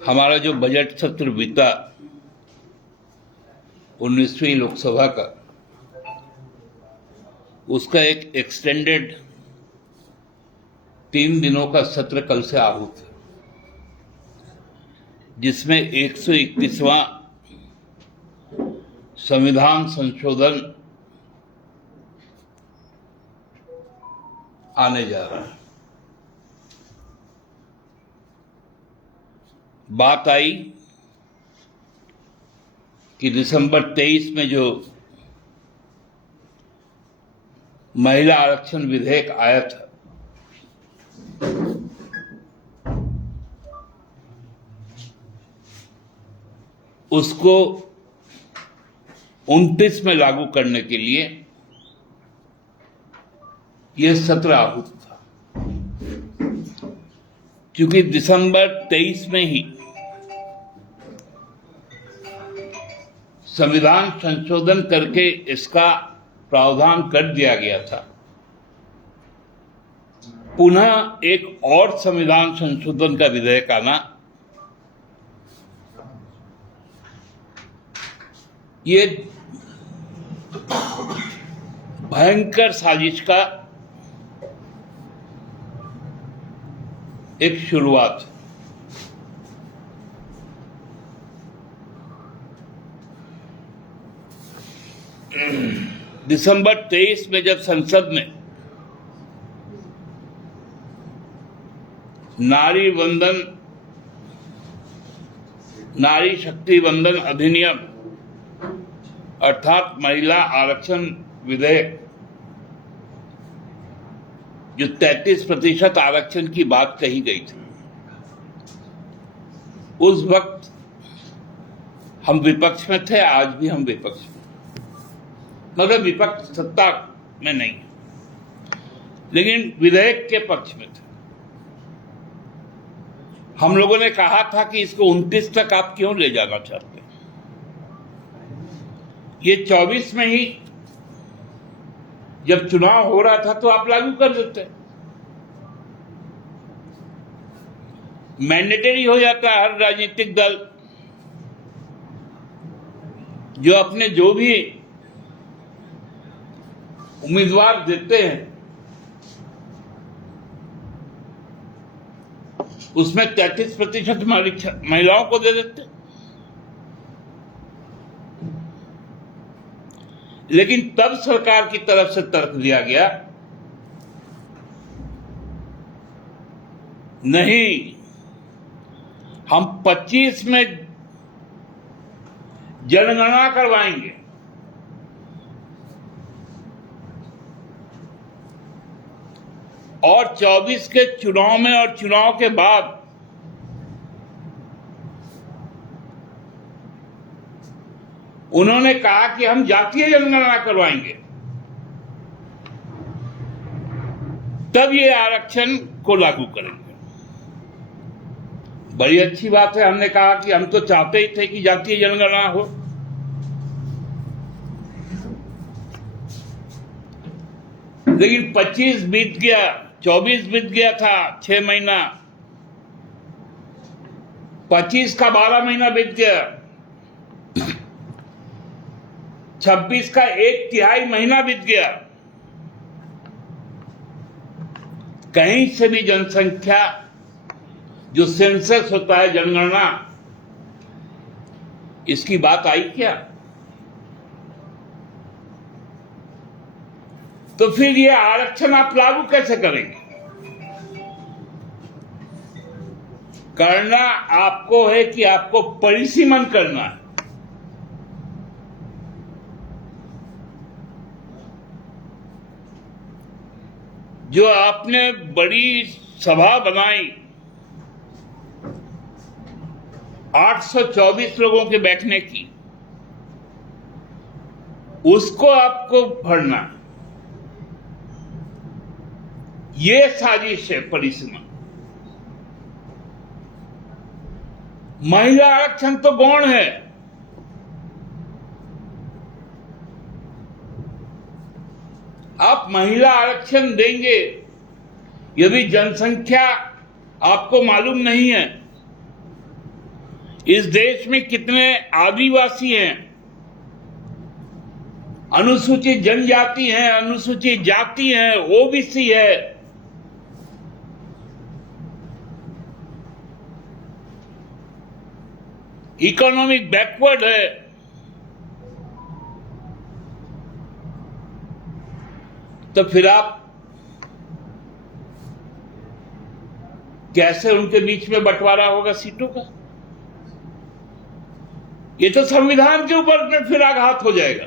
हमारा जो बजट सत्र बीता 19वीं लोकसभा का, उसका एक एक्सटेंडेड 3 दिनों का सत्र कल से आहूत है, जिसमें 131वां संविधान संशोधन आने जा रहा है। बात आई कि दिसंबर 23 में जो महिला आरक्षण विधेयक आया था, उसको 29 में लागू करने के लिए यह सत्र आहूत था, क्योंकि दिसंबर 23 में ही संविधान संशोधन करके इसका प्रावधान कर दिया गया था। पुनः एक और संविधान संशोधन का विधेयक आना ये भयंकर साजिश का एक शुरुआत है। दिसंबर 23 में जब संसद ने नारी शक्ति वंदन अधिनियम अर्थात महिला आरक्षण विधेयक, जो 33% आरक्षण की बात कही गई थी, उस वक्त हम विपक्ष में थे, आज भी हम विपक्ष में, मगर विपक्ष सत्ता में नहीं, लेकिन विधेयक के पक्ष में थे। हम लोगों ने कहा था कि इसको 29 तक आप क्यों ले जाना चाहते हैं? ये 24 में ही जब चुनाव हो रहा था तो आप लागू कर देते, मैंडेटरी हो जाता। हर राजनीतिक दल जो अपने जो भी उम्मीदवार देते हैं उसमें 33% महिलाओं को दे देते। लेकिन तब सरकार की तरफ से तर्क दिया गया, नहीं, हम 25 में जनगणना करवाएंगे, और 24 के चुनाव में और चुनाव के बाद उन्होंने कहा कि हम जातीय जनगणना करवाएंगे, तब ये आरक्षण को लागू करेंगे। बड़ी अच्छी बात है, हमने कहा कि हम तो चाहते ही थे कि जातीय जनगणना हो। लेकिन 25 बीत गया, 24 बीत गया था 6 महीना, 25 का 12 महीना बीत गया, 26 का 1/3 महीना बीत गया। कहीं से भी जनसंख्या, जो सेंसस होता है, जनगणना, इसकी बात आई क्या? तो फिर ये आरक्षण आप लागू कैसे करेंगे? करना आपको है कि आपको परिसीमन करना है। जो आपने बड़ी सभा बनाई, 824 लोगों के बैठने की, उसको आपको भरना, ये साजिश है, परिसीमन। महिला आरक्षण तो गौण है। आप महिला आरक्षण देंगे, यदि जनसंख्या आपको मालूम नहीं है इस देश में कितने आदिवासी हैं, अनुसूचित जनजाति हैं, अनुसूचित जाति हैं, ओबीसी है, इकोनॉमिक बैकवर्ड है, तो फिर आप कैसे उनके बीच में बंटवारा होगा सीटों का? ये तो संविधान के ऊपर में फिर आघात हो जाएगा।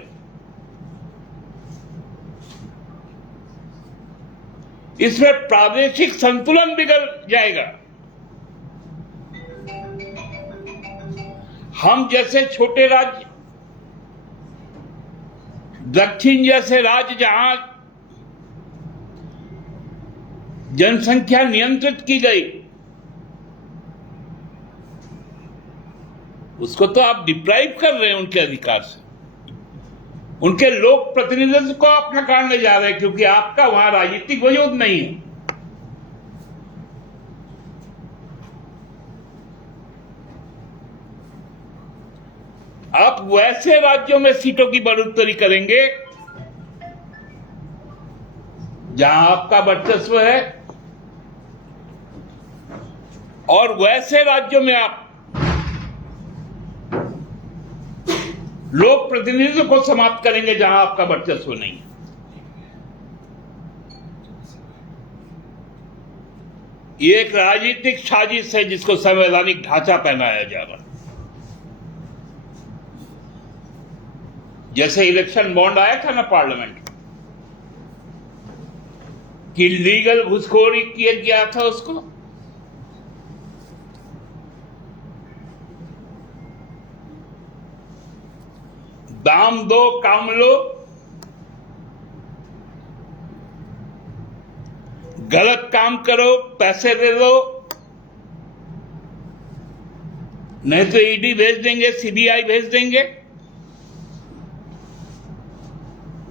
इसमें प्रादेशिक संतुलन बिगड़ जाएगा। हम जैसे छोटे राज्य, दक्षिण जैसे राज्य जहां जनसंख्या नियंत्रित की गई, उसको तो आप डिप्राइव कर रहे हैं उनके अधिकार से। उनके लोक प्रतिनिधित्व को आप नकारने जा रहे हैं, क्योंकि आपका वहां राजनीतिक वजूद नहीं है। आप वैसे राज्यों में सीटों की बढ़ोतरी करेंगे जहां आपका वर्चस्व है, और वैसे राज्यों में आप लोक प्रतिनिधित्व को समाप्त करेंगे जहां आपका वर्चस्व नहीं है। ये एक राजनीतिक साजिश है जिसको संवैधानिक ढांचा पहनाया जा रहा है। जैसे इलेक्शन बॉन्ड आया था ना पार्लियामेंट में, कि लीगल घुसखोरी किया गया था, उसको दाम दो काम लो, गलत काम करो पैसे दे दो, नहीं तो ईडी भेज देंगे, सीबीआई भेज देंगे।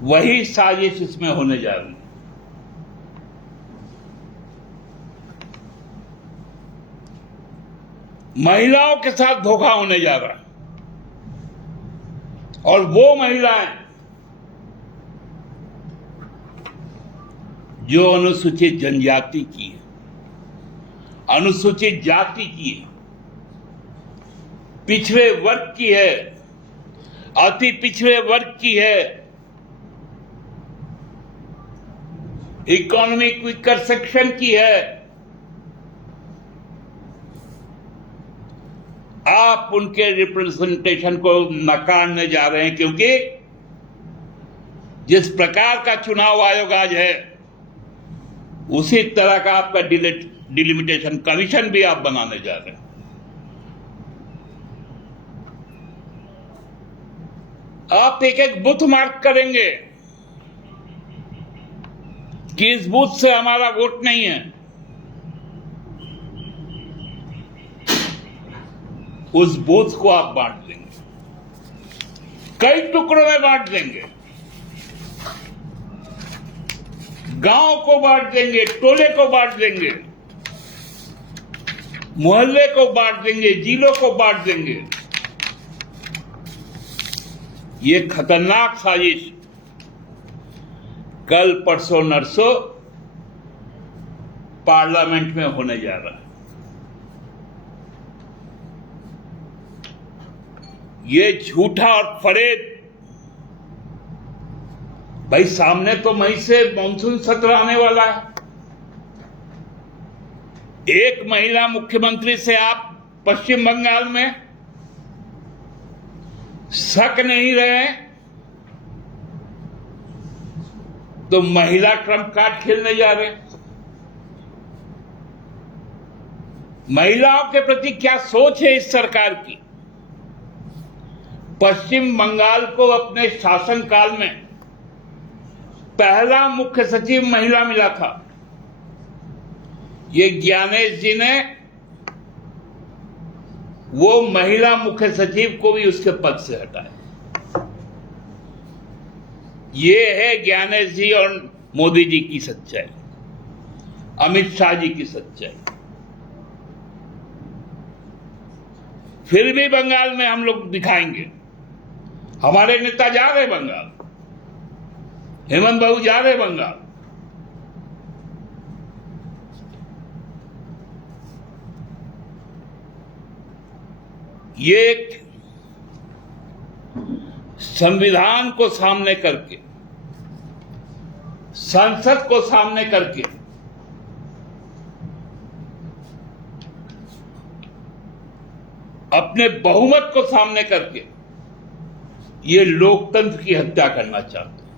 वही साजिश इसमें होने जा रही है। महिलाओं के साथ धोखा होने जा रहा है, और वो महिलाएं जो अनुसूचित जनजाति की है, अनुसूचित जाति की है, पिछड़े वर्ग की है, अति पिछड़े वर्ग की है, इकोनॉमिक वीकर सेक्शन की है, आप उनके रिप्रेजेंटेशन को नकारने जा रहे हैं। क्योंकि जिस प्रकार का चुनाव आयोग आज है, उसी तरह का आपका डिलिमिटेशन कमीशन भी आप बनाने जा रहे हैं। आप एक एक बूथ मार्क करेंगे कि इस बूथ से हमारा वोट नहीं है, उस बूथ को आप बांट देंगे, कई टुकड़ों में बांट देंगे, गांव को बांट देंगे, टोले को बांट देंगे, मोहल्ले को बांट देंगे, जिलों को बांट देंगे। ये खतरनाक साजिश कल परसों नरसों पार्लियामेंट में होने जा रहा है। ये झूठा और फरेब, भाई सामने तो मई से मानसून सत्र आने वाला है। एक महिला मुख्यमंत्री से आप पश्चिम बंगाल में सक नहीं रहे, तो महिला ट्रम्प कार्ड खेलने जा रहे हैं। महिलाओं के प्रति क्या सोच है इस सरकार की? पश्चिम बंगाल को अपने शासनकाल में पहला मुख्य सचिव महिला मिला था। ये ज्ञानेश जी ने वो महिला मुख्य सचिव को भी उसके पद से हटाया। ये है ज्ञानेश जी और मोदी जी की सच्चाई, अमित शाह जी की सच्चाई। फिर भी बंगाल में हम लोग दिखाएंगे। हमारे नेता जा रहे बंगाल, हेमंत बाबू जा रहे बंगाल। ये एक संविधान को सामने करके, संसद को सामने करके अपने बहुमत को सामने करके ये लोकतंत्र की हत्या करना चाहते हैं।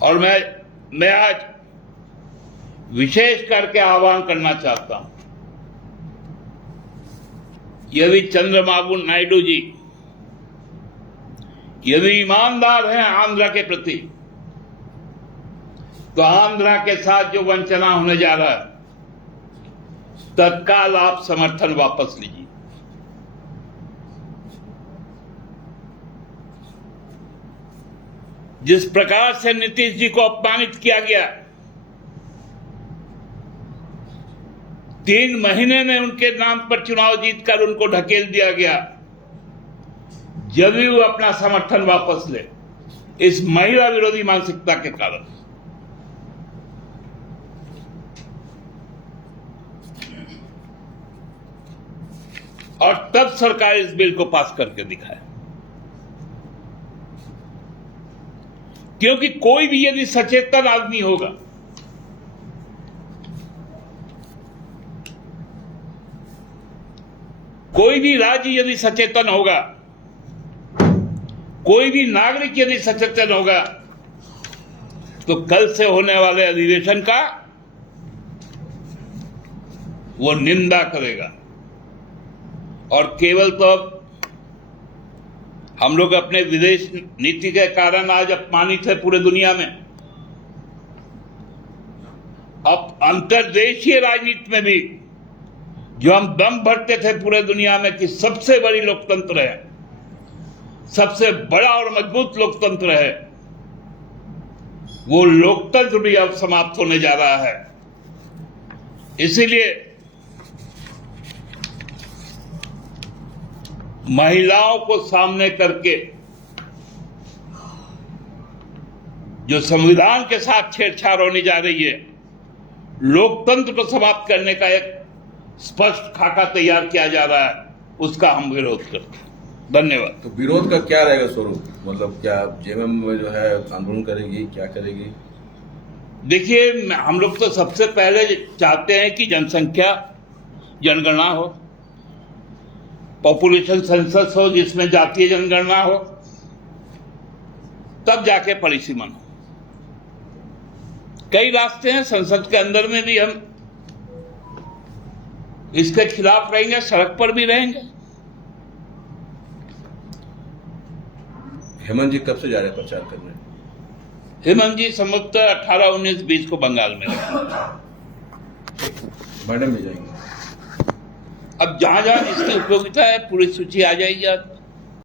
और मैं आज विशेष करके आह्वान करना चाहता हूं, यदि चंद्रबाबू नायडू जी यदि ईमानदार हैं आंध्र के प्रति, तो आंध्र के साथ जो वंचना होने जा रहा है, तत्काल आप समर्थन वापस लीजिए। जिस प्रकार से नीतीश जी को अपमानित किया गया, 3 महीने में उनके नाम पर चुनाव जीतकर उनको ढकेल दिया गया, जदयू अपना समर्थन वापस ले इस महिला विरोधी मानसिकता के कारण। और तब सरकार इस बिल को पास करके दिखाए, क्योंकि कोई भी यदि सचेतन आदमी होगा, कोई भी राज्य यदि सचेतन होगा, कोई भी नागरिक यदि सचेतन होगा, तो कल से होने वाले अधिवेशन का वो निंदा करेगा। और केवल तो अब हम लोग अपने विदेश नीति के कारण आज अपमानित है पूरे दुनिया में, अब अंतर्देशीय राजनीति में भी जो हम दम भरते थे पूरे दुनिया में कि सबसे बड़ी लोकतंत्र है, सबसे बड़ा और मजबूत लोकतंत्र है, वो लोकतंत्र भी अब समाप्त होने जा रहा है। इसीलिए महिलाओं को सामने करके जो संविधान के साथ छेड़छाड़ होने जा रही है, लोकतंत्र को समाप्त करने का एक स्पष्ट खाका तैयार किया जा रहा है, उसका हम विरोध करते हैं। धन्यवाद। तो विरोध का क्या रहेगा स्वरूप, मतलब क्या जेएमएम में जो है आंदोलन करेगी, क्या करेगी? देखिए, हम लोग तो सबसे पहले चाहते हैं कि जनसंख्या जनगणना हो, पॉपुलेशन सेंसस हो, जिसमें जातीय जनगणना हो, तब जाके परिसीमन हो। कई रास्ते हैं, संसद के अंदर में भी हम इसके खिलाफ रहेंगे, सड़क पर भी रहेंगे। हेमंत जी कब से जा रहे हैं प्रचार करने? हेमंत जी संभवतः 18, 19, 20 को बंगाल में रहेंगे। मैडम भी जाएंगे। अब जहां जहां इसकी उपयोगिता है पूरी सूची आ जाएगी।